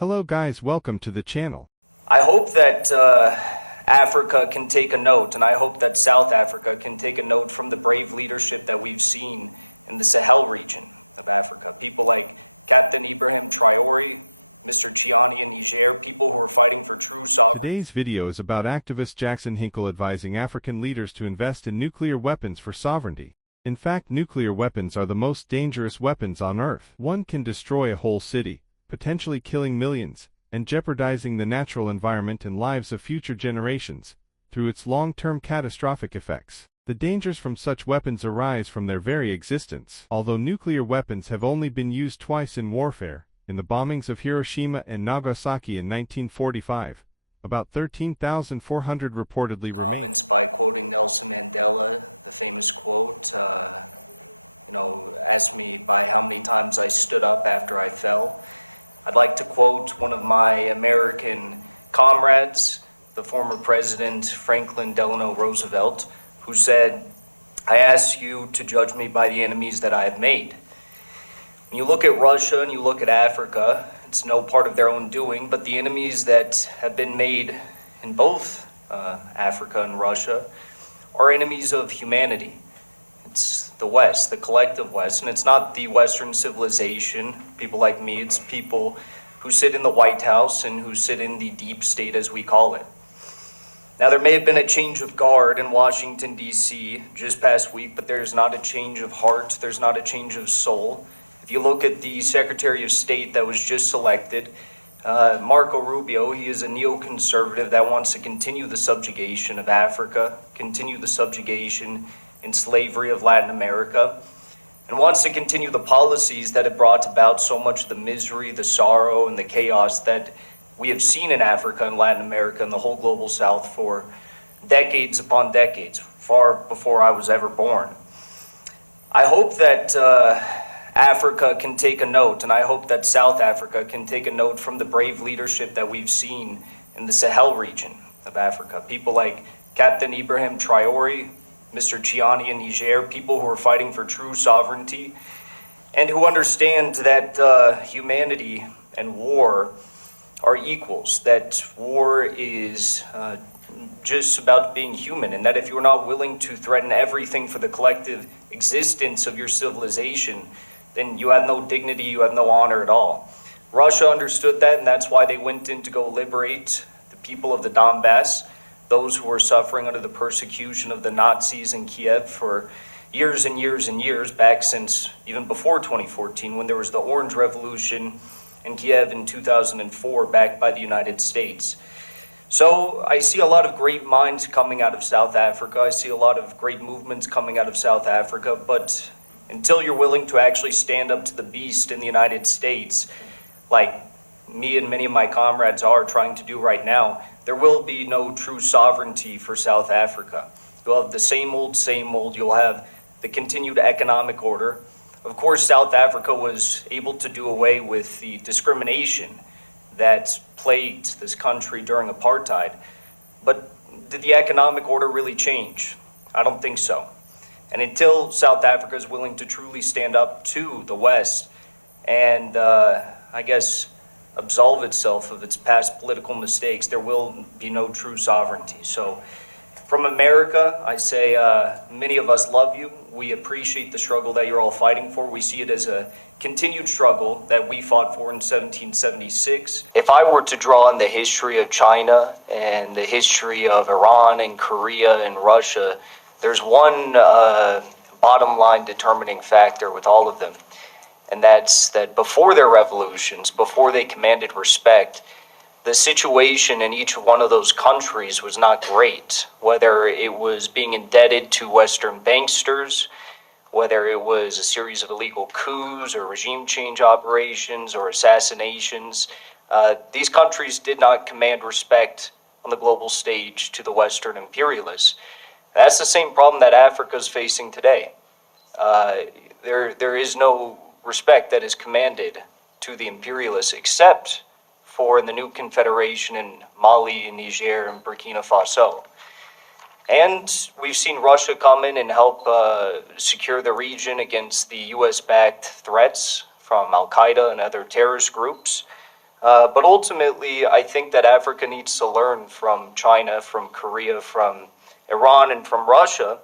Hello guys, welcome to the channel. I hope that Africa can take a note, and I hope that South Africa can take a note from the brave leadership that we've seen in the Sahel region of Africa. People like Captain Ibrahim Traore, Mr. Chiani in Niger, people who are fighting for true sovereignty. Today's video is about activist Jackson Hinkle advising African leaders to invest in nuclear weapons for sovereignty. In fact, nuclear weapons are the most dangerous weapons on Earth. One can destroy a whole city, potentially killing millions, and jeopardizing the natural environment and lives of future generations, through its long-term catastrophic effects. The dangers from such weapons arise from their very existence. Although nuclear weapons have only been used twice in warfare, in the bombings of Hiroshima and Nagasaki in 1945, about 13,400 reportedly Comments by quoting Nelson Mandela, the famous quote, asked me by how many times I stood up after I fell. I'd like to quote one of my American comrades, the former President Franklin Delano Roosevelt, who said, "I ask you to judge me by the enemies that I have made." When you look at Russia and you look at Africa, it's no part of their own doing, but the enemies that have been made in both Africa and Russia are enemies of humanity. It's the West, the collective West, and it's not the Western civilization, people like me, it's people who sit in the White House and who sit in the deep state, as we call it. Now, there may have been a change of guard in Washington, D.C. just past week, but there's not a change of heart, there's not a change of soul. If you look at the Secretary of State that was just selected, Marco Rubio, he is a neoconservative that wants to continue the subjugation of Africa, continue the subjugation and slavery of Latin America, and wants to continue the policies that have brought about so much of the misery, the sorrow, and the chaos that we have seen in Africa and Latin America and the whole global South for decades upon decades, far before I was ever born. I hope that Africa can take a note, and I hope that South Africa can take a note from the brave leadership that we've seen in the Sahel region of Africa. People like Captain Ibrahim Traore, Mr. Chiani in Niger, people who are fighting for true sovereignty, and who understand that humanity and war are equals, that war is just about being human, and that if you're not willing to threaten everything for the collective existence of your civilization, then you have no dignity, you have no honor at all. Russia understood that, and that's why they went in to go liberate the people of the Donbass, those who were suffering under the persecution of the Nazis in Kiev for years and years and years, back since even before 2014, when there was the Orange Revolution in Kiev in 2004, backed by the United States. So I see a lot of great minds coming out of South Africa. I see a lot of great movements coming out of South Africa, but until you're willing to actually stand up to the beast in the United States, like me and many of my comrades are trying to do right now, there will be no true sovereignty for South Africa. You'll have the same old, you'll have the continued economic order. Of course, South Africa was able to do away with the discrimination that plagued this country during apartheid. But did the economic order really change? I don't think so. And until South Africa is willing to truly stand up to the West and, absolve itself of its past political mistakes, there will be no true sovereignty. So from America, I say many of us love you. We appreciate the struggle that you're all fighting for. We see it as a continued struggle that we fought for in 1776. If I were to draw on the history of China and the history of Iran and Korea and Russia, there's one bottom line determining factor with all of them. And that's that before their revolutions, before they commanded respect, the situation in each one of those countries was not great. Whether it was being indebted to Western banksters, whether it was a series of illegal coups or regime change operations or assassinations, these countries did not command respect on the global stage to the Western imperialists. That's the same problem that Africa is facing today. There is no respect that is commanded to the imperialists except for in the new confederation in Mali, Niger, and Burkina Faso. And we've seen Russia come in and help secure the region against the U.S.-backed threats from Al-Qaeda and other terrorist groups. But ultimately, I think that Africa needs to learn from China, from Korea, from Iran, and from Russia,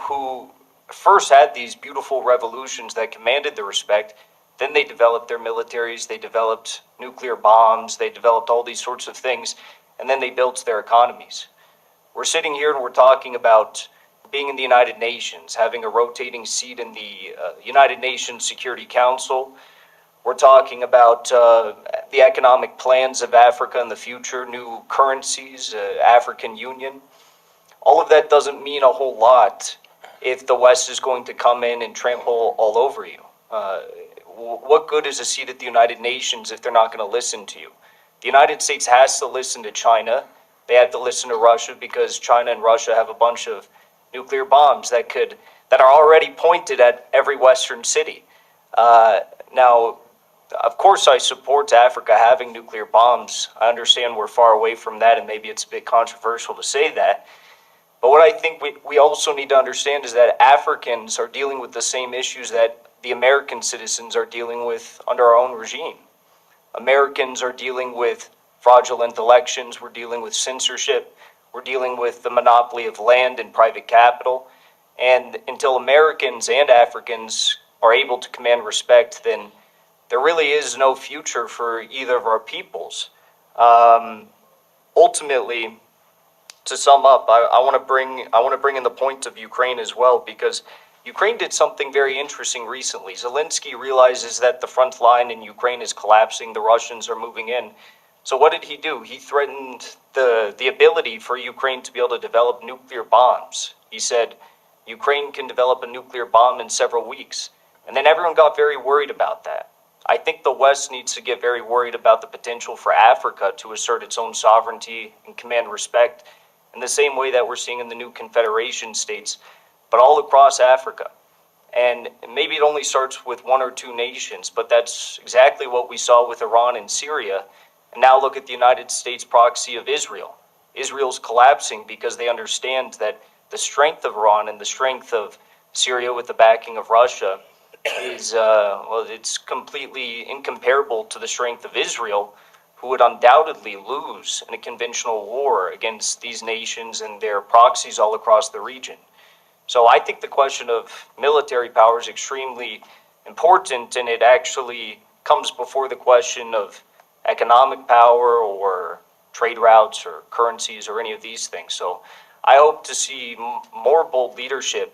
who first had these beautiful revolutions that commanded the respect. Then they developed their militaries, they developed nuclear bombs, they developed all these sorts of things, and then they built their economies. We're sitting here and we're talking about being in the United Nations, having a rotating seat in the United Nations Security Council. We're talking about the economic plans of Africa in the future, new currencies, African Union. All of that doesn't mean a whole lot if the West is going to come in and trample all over you. What good is a seat at the United Nations if they're not going to listen to you? The United States has to listen to China. They have to listen to Russia because China and Russia have a bunch of nuclear bombs that are already pointed at every Western city. Now, of course, I support Africa having nuclear bombs. I understand we're far away from that, and maybe it's a bit controversial to say that. But what I think we also need to understand is that Africans are dealing with the same issues that the American citizens are dealing with under our own regime. Americans are dealing with fraudulent elections. We're dealing with censorship. We're dealing with the monopoly of land and private capital. And until Americans and Africans are able to command respect, then there really is no future for either of our peoples. Ultimately, to sum up, I want to bring in the point of Ukraine as well, because Ukraine did something very interesting recently. Zelensky realizes that the front line in Ukraine is collapsing. The Russians are moving in. So what did he do? He threatened the ability for Ukraine to be able to develop nuclear bombs. He said Ukraine can develop a nuclear bomb in several weeks. And then everyone got very worried about that. I think the West needs to get very worried about the potential for Africa to assert its own sovereignty and command respect in the same way that we're seeing in the new Confederation states, but all across Africa. And maybe it only starts with one or two nations, but that's exactly what we saw with Iran and Syria. And now look at the United States proxy of Israel. Israel's collapsing because they understand that the strength of Iran and the strength of Syria with the backing of Russia is, it's completely incomparable to the strength of Israel, who would undoubtedly lose in a conventional war against these nations and their proxies all across the region. So I think the question of military power is extremely important, and it actually comes before the question of economic power or trade routes or currencies or any of these things. So I hope to see more bold leadership.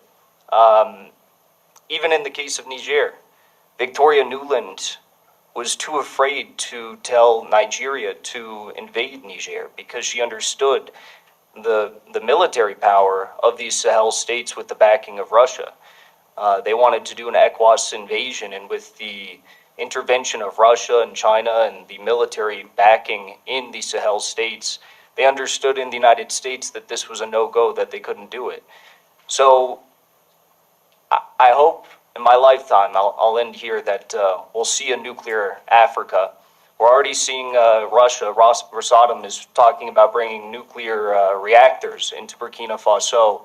Even in the case of Niger, Victoria Nuland was too afraid to tell Nigeria to invade Niger because she understood the military power of these Sahel states with the backing of Russia. They wanted to do an ECOWAS invasion, and with the intervention of Russia and China and the military backing in the Sahel states, they understood in the United States that this was a no-go, that they couldn't do it. So I hope in my lifetime, I'll end here, that we'll see a nuclear Africa. We're already seeing Russia. Rosatom is talking about bringing nuclear reactors into Burkina Faso,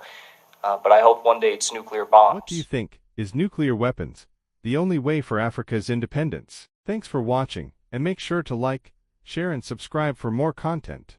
but I hope one day it's nuclear bombs. What do you think? Is nuclear weapons the only way for Africa's independence? Thanks for watching, and make sure to like, share and subscribe for more content.